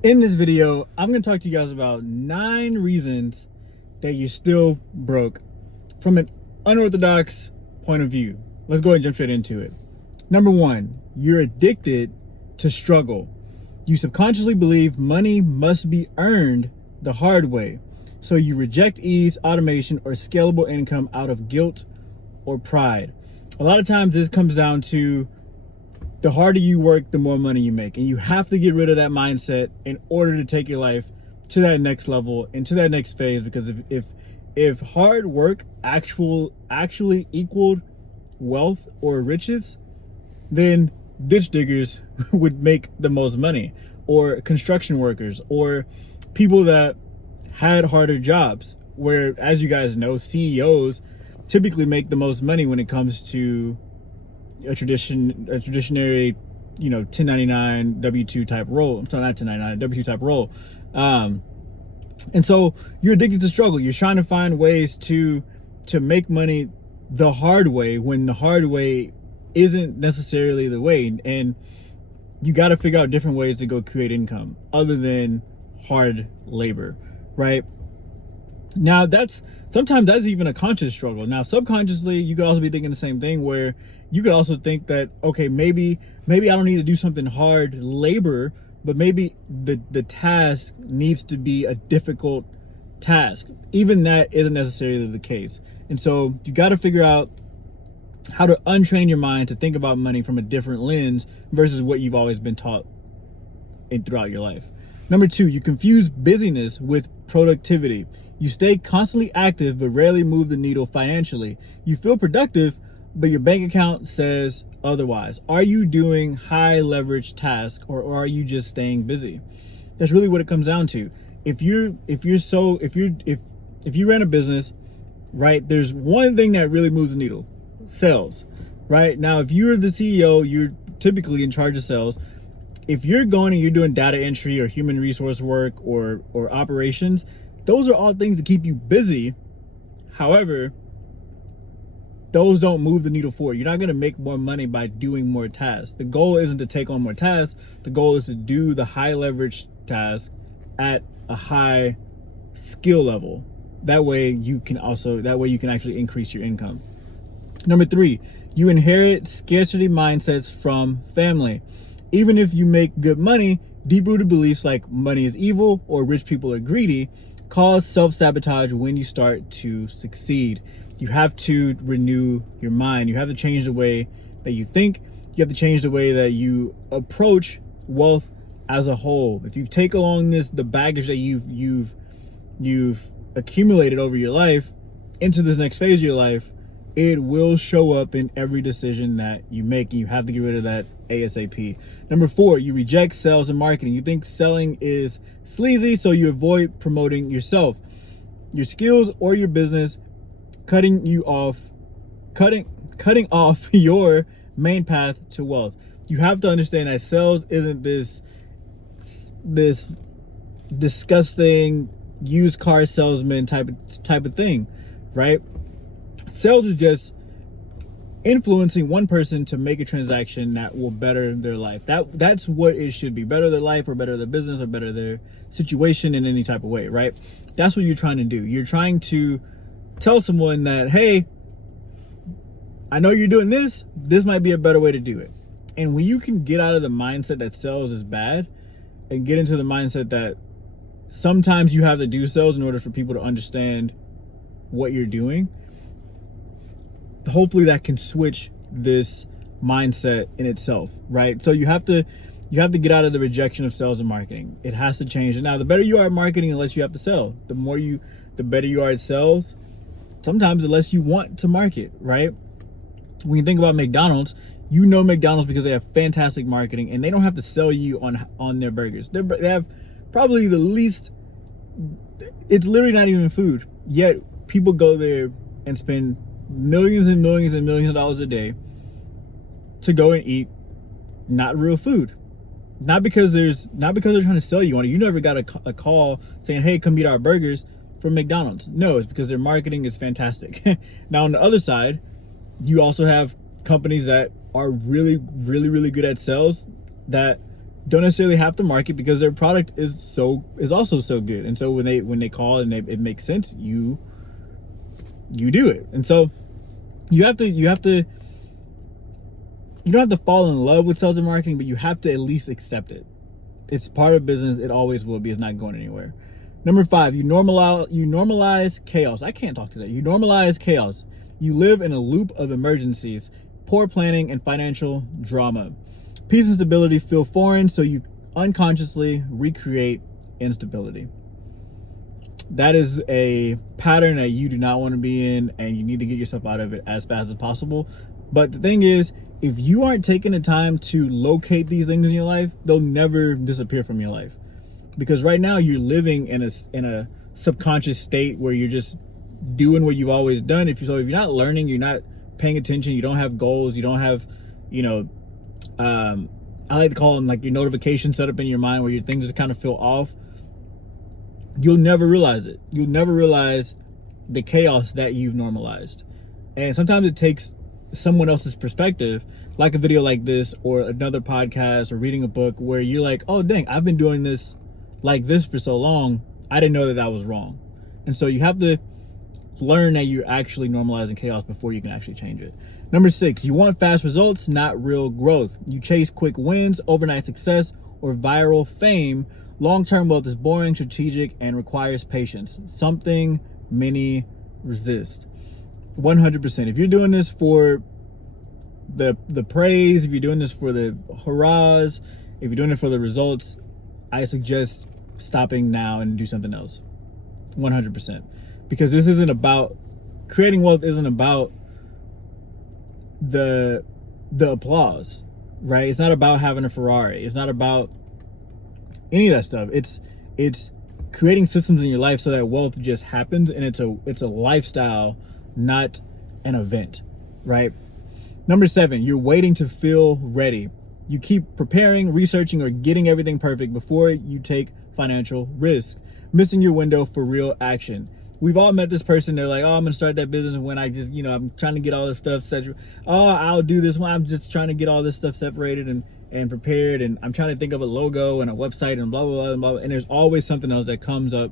In this video, I'm going to talk to you guys about 9 reasons that you're still broke from an unorthodox point of view. Let's go ahead and jump straight into it. Number 1, you're addicted to struggle. You subconsciously believe money must be earned the hard way. So you reject ease, automation, or scalable income out of guilt or pride. A lot of times this comes down to the harder you work, the more money you make. And you have to get rid of that mindset in order to take your life to that next level and to that next phase. Because if hard work actually equaled wealth or riches, then ditch diggers would make the most money, or construction workers, or people that had harder jobs, where, as you guys know, CEOs typically make the most money when it comes to a traditionary, 1099 W2 type role. I'm sorry, not 1099 W2 type role. And so you're addicted to struggle. You're trying to find ways to make money the hard way, when the hard way isn't necessarily the way. And you got to figure out different ways to go create income other than hard labor, right? Now sometimes that's even a conscious struggle. Now, subconsciously, you could also be thinking the same thing, where you could also think that, okay, maybe I don't need to do something hard labor, but maybe the task needs to be a difficult task. Even that isn't necessarily the case. And so you got to figure out how to untrain your mind to think about money from a different lens versus what you've always been taught throughout your life. Number 2, you confuse busyness with productivity. You stay constantly active but rarely move the needle financially. You feel productive, but your bank account says otherwise. Are you doing high leverage tasks, or are you just staying busy? That's really what it comes down to. If you ran a business, right, there's one thing that really moves the needle: sales. Right? Now, if you're the CEO, you're typically in charge of sales. If you're going and you're doing data entry or human resource work or operations, those are all things that keep you busy. However, those don't move the needle forward. You're not going to make more money by doing more tasks. The goal isn't to take on more tasks. The goal is to do the high leverage task at a high skill level. That way you can actually increase your income. Number 3, you inherit scarcity mindsets from family. Even if you make good money, deep-rooted beliefs like money is evil or rich people are greedy cause self-sabotage when you start to succeed. You have to renew your mind. You have to change the way that you think. You have to change the way that you approach wealth as a whole. If you take along the baggage that you've accumulated over your life into this next phase of your life, it will show up in every decision that you make. And you have to get rid of that ASAP. Number 4, you reject sales and marketing. You think selling is sleazy, so you avoid promoting yourself, your skills, or your business, cutting off your main path to wealth. You have to understand that sales isn't this disgusting used car salesman type of thing, right? Sales is just influencing one person to make a transaction that will better their life. That's what it should be: better their life, or better their business, or better their situation in any type of way, right? That's what you're trying to do. You're trying to tell someone that, hey, I know you're doing this might be a better way to do it. And when you can get out of the mindset that sales is bad and get into the mindset that sometimes you have to do sales in order for people to understand what you're doing, hopefully that can switch this mindset in itself, right? So you have to get out of the rejection of sales and marketing. It has to change. And now, the better you are at marketing, the less you have to sell. The better you are at sales, sometimes the less you want to market, right? When you think about McDonald's, McDonald's because they have fantastic marketing, and they don't have to sell you on their burgers. They have probably the least. It's literally not even food. Yet people go there and spend millions and millions and millions of dollars a day to go and eat not real food. Not because they're trying to sell you on it. You never got a call saying, hey, come eat our burgers from McDonald's. No, it's because their marketing is fantastic. Now, on the other side, you also have companies that are really, really, really good at sales that don't necessarily have to market because their product is also so good. And so when they call and it makes sense, you do it. And so you don't have to fall in love with sales and marketing, but you have to at least accept it. It's part of business. It always will be. It's not going anywhere. Number 5, you normalize chaos. I can't talk today. You normalize chaos. You live in a loop of emergencies, poor planning, and financial drama. Peace and stability feel foreign, so you unconsciously recreate instability. That is a pattern that you do not want to be in, and you need to get yourself out of it as fast as possible. But the thing is, if you aren't taking the time to locate these things in your life, they'll never disappear from your life. Because right now you're living in a subconscious state where you're just doing what you've always done. If you're not learning, you're not paying attention, you don't have goals, you don't have, I like to call them like your notifications set up in your mind where your things just kind of feel off. You'll never realize it. You'll never realize the chaos that you've normalized. And sometimes it takes someone else's perspective, like a video like this or another podcast or reading a book, where you're like, oh dang, I've been doing this like this for so long, I didn't know that was wrong. And so you have to learn that you're actually normalizing chaos before you can actually change it. Number 6, you want fast results, not real growth. You chase quick wins, overnight success, or viral fame. Long-term wealth is boring, strategic, and requires patience. Something many resist. 100%. If you're doing this for the praise, if you're doing this for the hurrahs, if you're doing it for the results, I suggest stopping now and do something else. 100%. Because this isn't about creating wealth, isn't about the applause, right? It's not about having a Ferrari. It's not about any of that stuff. It's creating systems in your life so that wealth just happens, and it's a lifestyle, not an event, right? Number 7, you're waiting to feel ready. You keep preparing, researching, or getting everything perfect before you take financial risk, missing your window for real action. We've all met this person. They're like, oh, I'm gonna start that business when I just, I'm trying to get all this stuff set. Oh, I'll do this when I'm just trying to get all this stuff separated and prepared, and I'm trying to think of a logo and a website and blah, blah, blah, blah. And there's always something else that comes up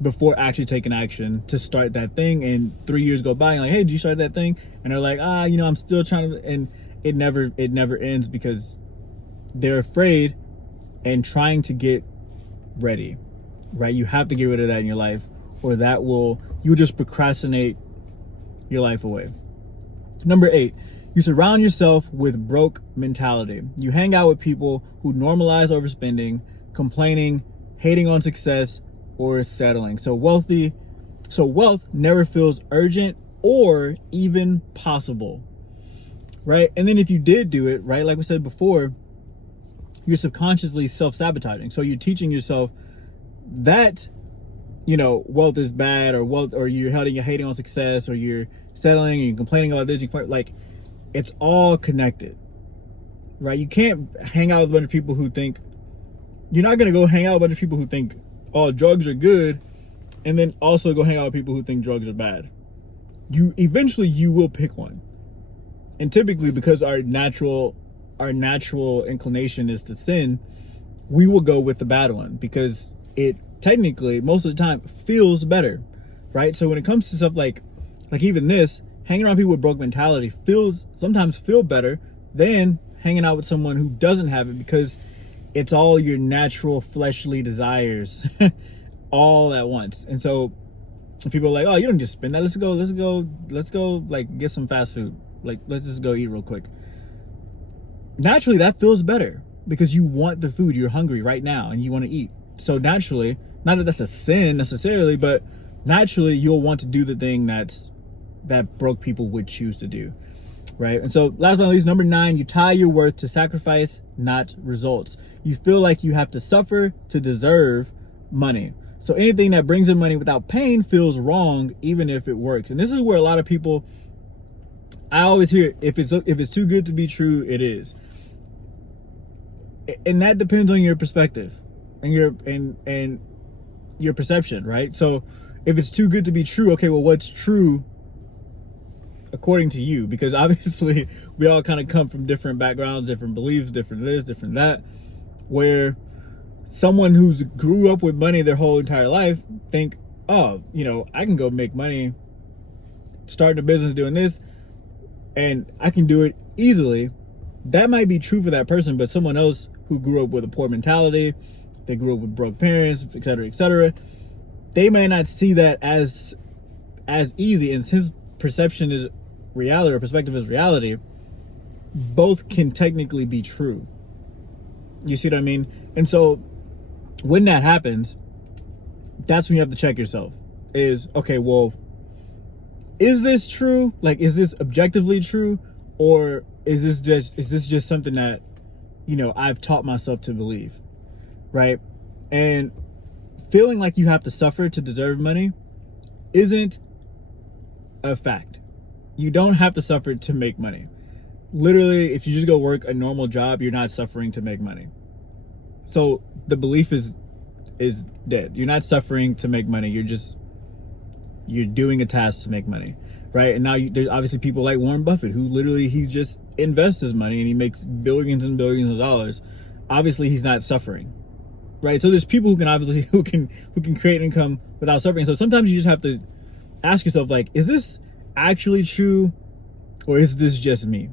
before actually taking action to start that thing. And 3 years go by and like, hey, did you start that thing? And they're like, I'm still trying to, and it never ends because they're afraid and trying to get ready, right? You have to get rid of that in your life, or you'll just procrastinate your life away. Number 8, you surround yourself with broke mentality. You hang out with people who normalize overspending, complaining, hating on success, or settling. So wealth never feels urgent or even possible, right? And then if you did do it, right, like we said before, you're subconsciously self-sabotaging. So you're teaching yourself that, wealth is bad, or you're hating on success, or you're settling, and you're complaining about this. It's all connected, right? You can't hang out with a bunch of people who think, you're not going to go hang out with a bunch of people who think, oh, drugs are good, and then also go hang out with people who think drugs are bad. Eventually you will pick one. And typically, because our natural inclination is to sin, we will go with the bad one because it technically most of the time feels better, right? So when it comes to stuff like even this, hanging around people with broke mentality sometimes feel better than hanging out with someone who doesn't have it, because it's all your natural fleshly desires all at once. And so if people are like, oh, you don't just spend that, let's go like get some fast food, like let's just go eat real quick. Naturally that feels better because you want the food, you're hungry right now and you want to eat. So naturally, not that that's a sin necessarily, but naturally you'll want to do the thing that broke people would choose to do, right? And so last but not least, number 9, you tie your worth to sacrifice, not results. You feel like you have to suffer to deserve money. So anything that brings in money without pain feels wrong, even if it works. And this is where a lot of people, I always hear, if it's too good to be true, it is. And that depends on your perspective and your perception, right? So if it's too good to be true, okay, well, what's true according to you? Because obviously we all kind of come from different backgrounds, different beliefs, different this, different that. where someone who's grew up with money their whole entire life think, oh, you know, I can go make money starting a business doing this and I can do it easily. That might be true for that person, but someone else who grew up with a poor mentality, they grew up with broke parents, etc., they may not see that as easy. And since perception is reality, or perspective is reality, both can technically be true. You see what I mean? And so when that happens, that's when you have to check yourself. Is, okay, well, is this true? Like, is this objectively true? Or is this just something that, you know, I've taught myself to believe, right? And feeling like you have to suffer to deserve money isn't a fact. You don't have to suffer to make money. Literally, if you just go work a normal job, you're not suffering to make money. So the belief is dead. You're not suffering to make money. You're doing a task to make money, right? And now there's obviously people like Warren Buffett, who literally, he just invests his money and he makes billions and billions of dollars. Obviously, he's not suffering, right? So there's people who can create income without suffering. So sometimes you just have to ask yourself, like, is this actually true, or is this just me,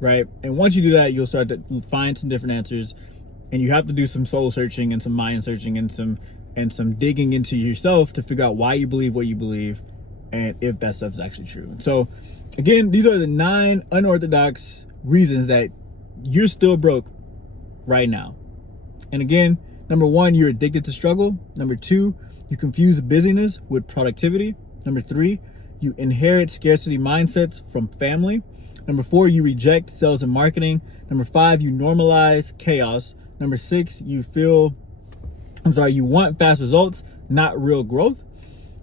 right? And once you do that, you'll start to find some different answers, and you have to do some soul searching and some mind searching and some digging into yourself to figure out why you believe what you believe and if that stuff is actually true. So again, these are the 9 unorthodox reasons that you're still broke right now. And again, number 1, you're addicted to struggle. Number 2, you confuse busyness with productivity. Number 3, you inherit scarcity mindsets from family. Number 4, you reject sales and marketing. Number 5, you normalize chaos. Number 6, you want fast results, not real growth.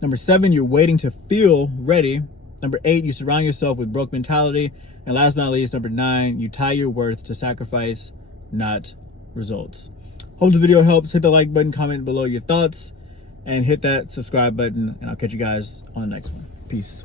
Number 7, you're waiting to feel ready. Number 8, you surround yourself with broke mentality. And last but not least, number 9, you tie your worth to sacrifice, not results. Hope this video helps. Hit the like button, comment below your thoughts, and hit that subscribe button, and I'll catch you guys on the next one. Peace.